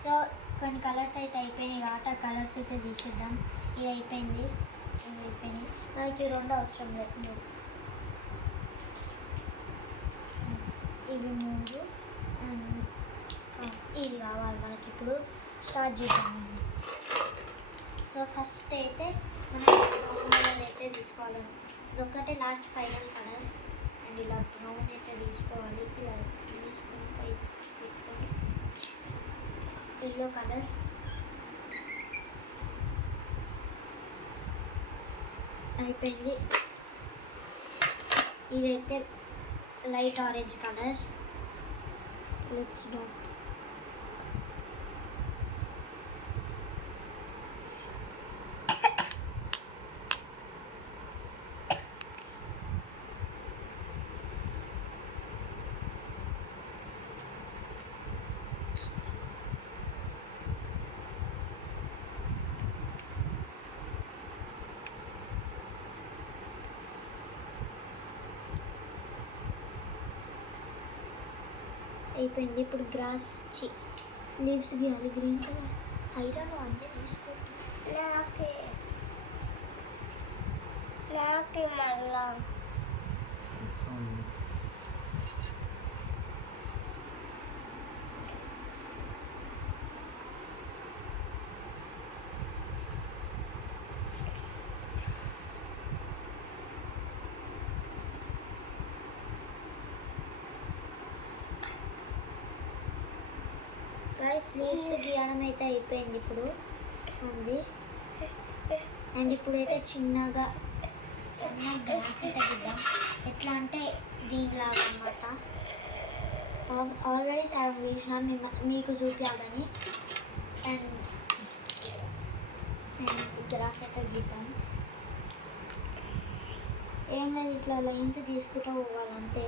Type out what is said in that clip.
సో కొన్ని కలర్స్ అయితే అయిపోయినాయి కాబట్టి ఆ కలర్స్ అయితే తీసేద్దాం. ఇది అయిపోయింది, ఇది అయిపోయింది. మనకి 2 అవసరం లేదు, 3. ఇవి 3 అండ్ ఇది కావాలి మనకి. ఇప్పుడు స్టార్ట్ చేద్దాం. సో ఫస్ట్ అయితే మనం బ్రౌన్ కలర్ అయితే తీసుకోవాలి. ఇదొక్కటే లాస్ట్ ఫైనల్ కలర్. అండ్ ఇలా బ్రౌన్ అయితే తీసుకోవాలి. ఇలా తీసుకొని పెట్టుకొని ఎల్లో కలర్, అయిపోయింది. ఇదైతే light orange colour. Let's do. అయిపోయింది. ఇప్పుడు గ్రాస్ లీవ్స్ గీయాలి. గ్రీన్ కలర్ ఐరన్ అన్నీ తీసుకుంటాం. నాకే మళ్ళా స్లీవ్స్ గీయడం అయితే అయిపోయింది ఇప్పుడు ఉంది. అండ్ ఇప్పుడైతే చిన్నగా సన్న గ్లాస్ అయితే గీద్దాం. ఎట్లా అంటే దీనిలాగా అనమాట. ఆల్రెడీ సగం గీసిన మీకు చూపించాలని. అండ్ గ్లాస్ అయితే గీద్దాం. ఏం లేదు, ఇట్లా లైన్స్ గీసుకుంటూ పోవాలంతే.